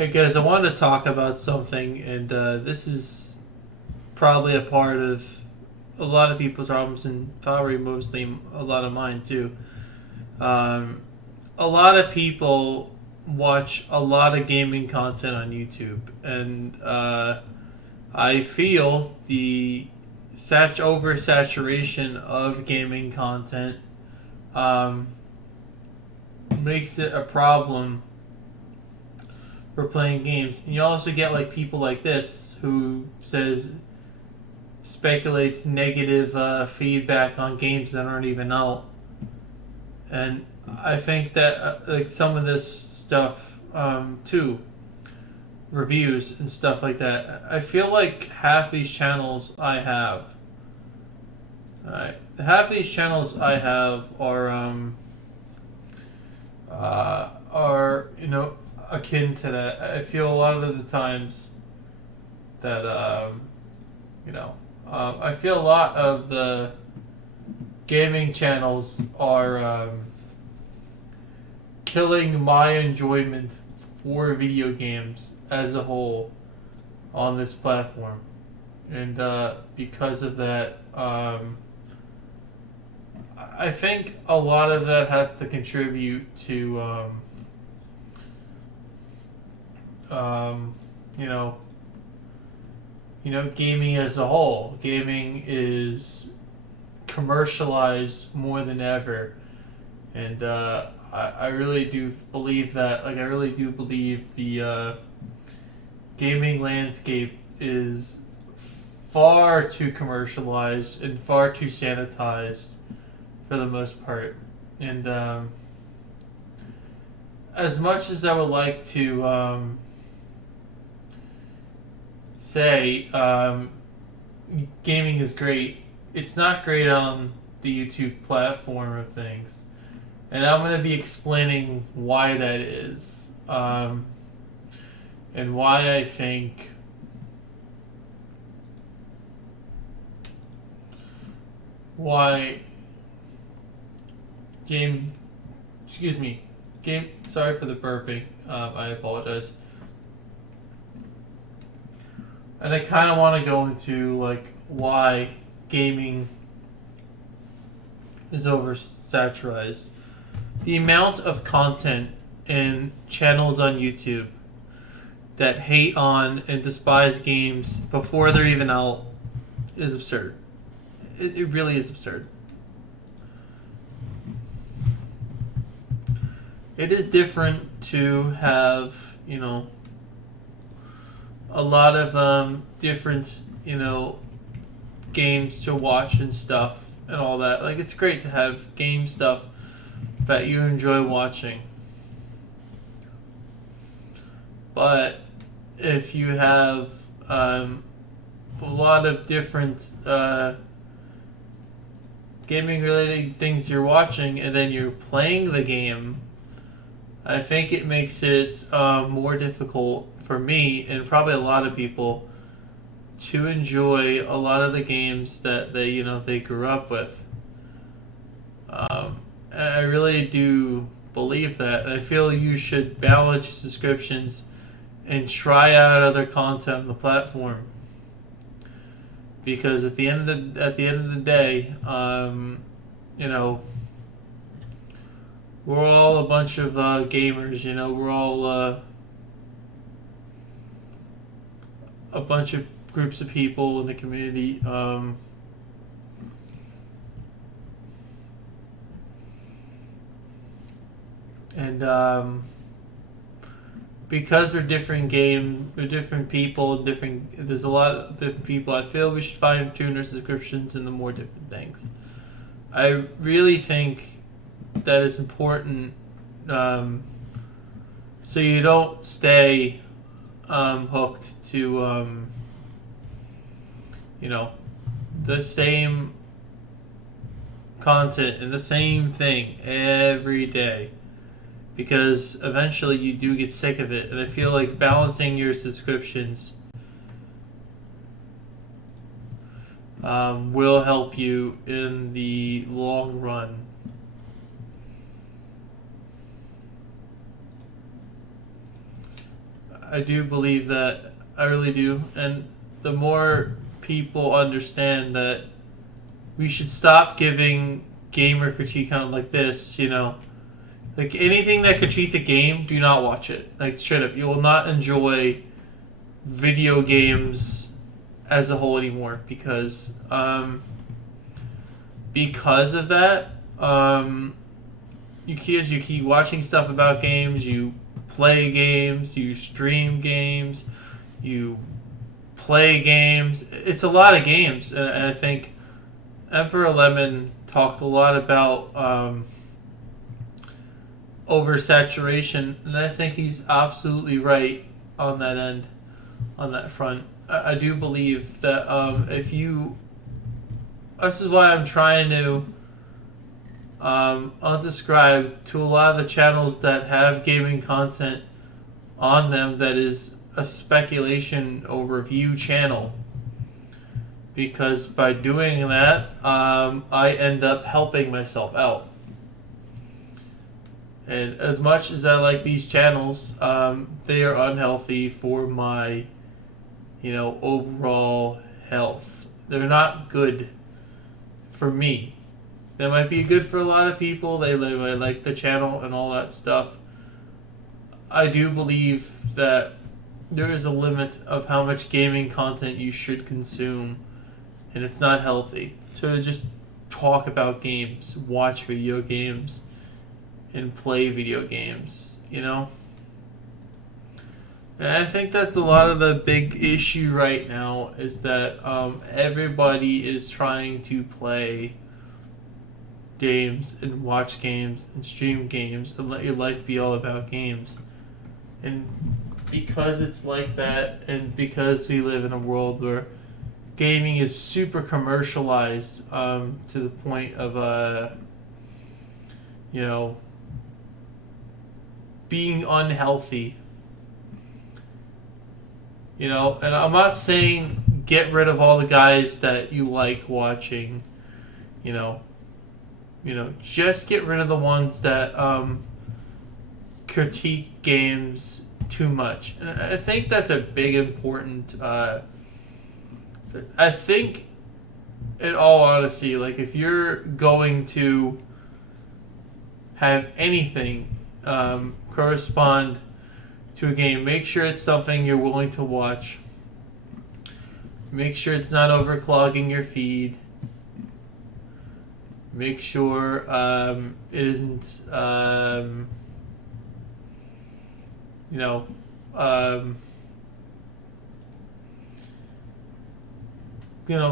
Hey guys, I wanted to talk about something, and this is probably a part of a lot of people's problems, and probably mostly a lot of mine too. Um, a lot of people watch a lot of gaming content on YouTube, and I feel the oversaturation of gaming content um, makes it a problem for playing games. And you also get like people like this who speculates negative feedback on games that aren't even out. And I think that like some of this stuff too, reviews and stuff like that. I feel like half these channels I have, alright, half these channels I have are akin to that. I feel a lot of the times that I feel a lot of the gaming channels are killing my enjoyment for video games as a whole on this platform, and because of that, I think a lot of that has to contribute to you know, gaming as a whole. Gaming is commercialized more than ever, and I really do believe that. Like, I really do believe the gaming landscape is far too commercialized and far too sanitized for the most part. And as much as I would like to say gaming is great, it's not great on the YouTube platform of things. And I'm going to be explaining why that is. And why I think why game excuse me sorry for the burping. I apologize. And I kind of want to go into like why gaming is oversaturated. The amount of content and channels on YouTube that hate on and despise games before they're even out is absurd. It really is absurd. It is different to have, a lot of different, games to watch and stuff and all that. Like, it's great to have game stuff that you enjoy watching. But if you have a lot of different gaming related things you're watching and then you're playing the game, I think it makes it more difficult for me and probably a lot of people to enjoy a lot of the games that they grew up with. I really do believe that. I feel you should balance your subscriptions and try out other content on the platform, because at the end of the day, we're all a bunch of gamers. We're all a bunch of groups of people in the community. And because they're different they're different people, there's a lot of different people. I feel we should fine tune our subscriptions into more different things. I really think that is important, so you don't stay hooked to the same content and the same thing every day, because eventually you do get sick of it. And I feel like balancing your subscriptions will help you in the long run. I do believe that. I really do. And the more people understand that we should stop giving gamer critique out like this, like anything that critiques a game, do not watch it. Like straight up, you will not enjoy video games as a whole anymore because of that. You keep watching stuff about games, you play games, you stream games, you play games. It's a lot of games, and I think Emperor Lemon talked a lot about oversaturation, and I think he's absolutely right on that end, on that front. I do believe that this is why I'm trying to unsubscribe to a lot of the channels that have gaming content on them that is a speculation overview channel. Because by doing that, I end up helping myself out. And as much as I like these channels, they are unhealthy for my, overall health. They're not good for me. They might be good for a lot of people. They might like the channel and all that stuff. I do believe that there is a limit of how much gaming content you should consume, and it's not healthy. So just talk about games, watch video games, and play video games, And I think that's a lot of the big issue right now is that everybody is trying to play games and watch games and stream games and let your life be all about games. And because it's like that, and because we live in a world where gaming is super commercialized to the point of being unhealthy, and I'm not saying get rid of all the guys that you like watching, just get rid of the ones that critique games too much. And I think that's a big important I think, in all honesty, like if you're going to have anything correspond to a game, make sure it's something you're willing to watch. Make sure it's not overclogging your feed. Make sure it isn't,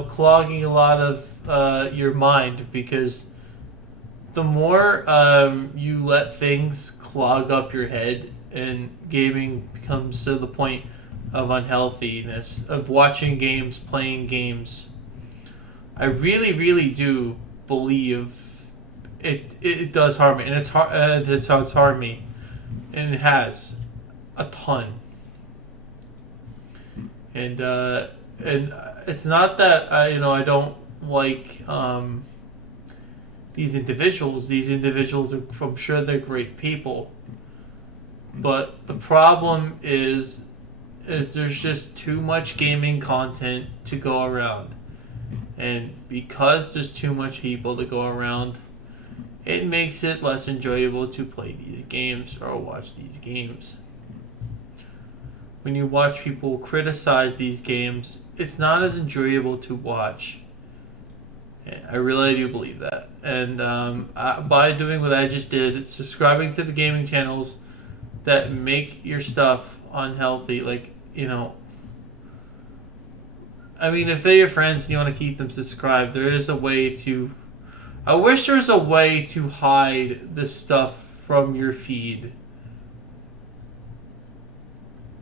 clogging a lot of your mind, because the more you let things clog up your head, and gaming becomes to the point of unhealthiness, of watching games, playing games, I really, really do believe it does harm me, and it's how it's harmed me, and it has a ton. And it's not that I don't like these individuals. These individuals I'm sure they're great people, but the problem is there's just too much gaming content to go around. And because there's too much people to go around, it makes it less enjoyable to play these games or watch these games. When you watch people criticize these games, it's not as enjoyable to watch. I really do believe that. And by doing what I just did, subscribing to the gaming channels that make your stuff unhealthy, if they're your friends and you want to keep them subscribed, there is a way to... I wish there was a way to hide this stuff from your feed.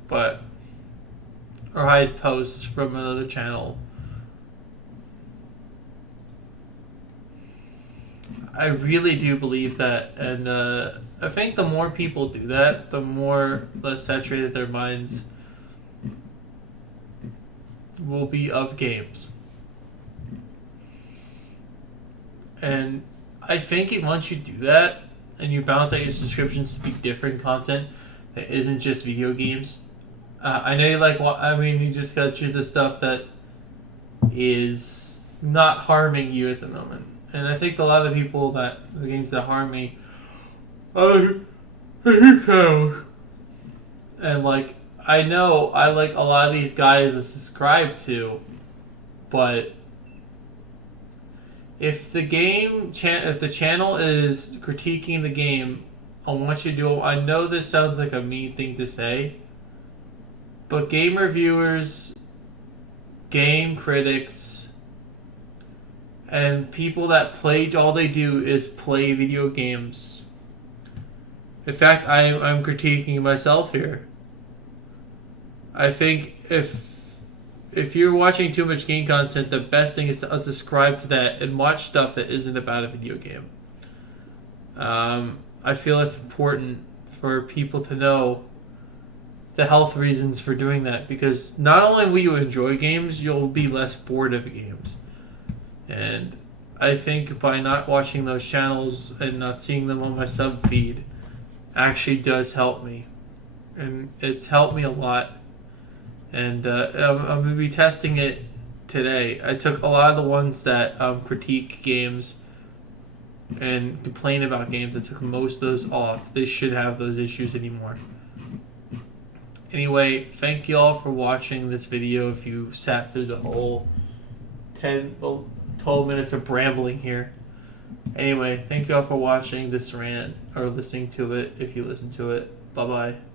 Or hide posts from another channel. I really do believe that, and I think the more people do that, the more less saturated their minds will be of games. And I think once you do that, and you balance out your subscriptions to be different content that isn't just video games, I know you like. I mean, you just gotta choose the stuff that is not harming you at the moment. And I think a lot of the people the games that harm me, I channels. And like I know I like a lot of these guys to subscribe to, but if the channel is critiquing the game, I want you to do. I know this sounds like a mean thing to say, but game reviewers, game critics, and people that play, all they do is play video games. In fact, I'm critiquing myself here. I think if you're watching too much game content, the best thing is to unsubscribe to that and watch stuff that isn't about a video game. I feel it's important for people to know the health reasons for doing that, because not only will you enjoy games, you'll be less bored of games. And I think by not watching those channels and not seeing them on my sub feed actually does help me. And it's helped me a lot. And I'm going to be testing it today. I took a lot of the ones that critique games and complain about games. I took most of those off. They should have those issues anymore. Anyway, thank you all for watching this video. If you sat through the whole 12 minutes of rambling here. Anyway, thank you all for watching this rant or listening to it if you listen to it. Bye-bye.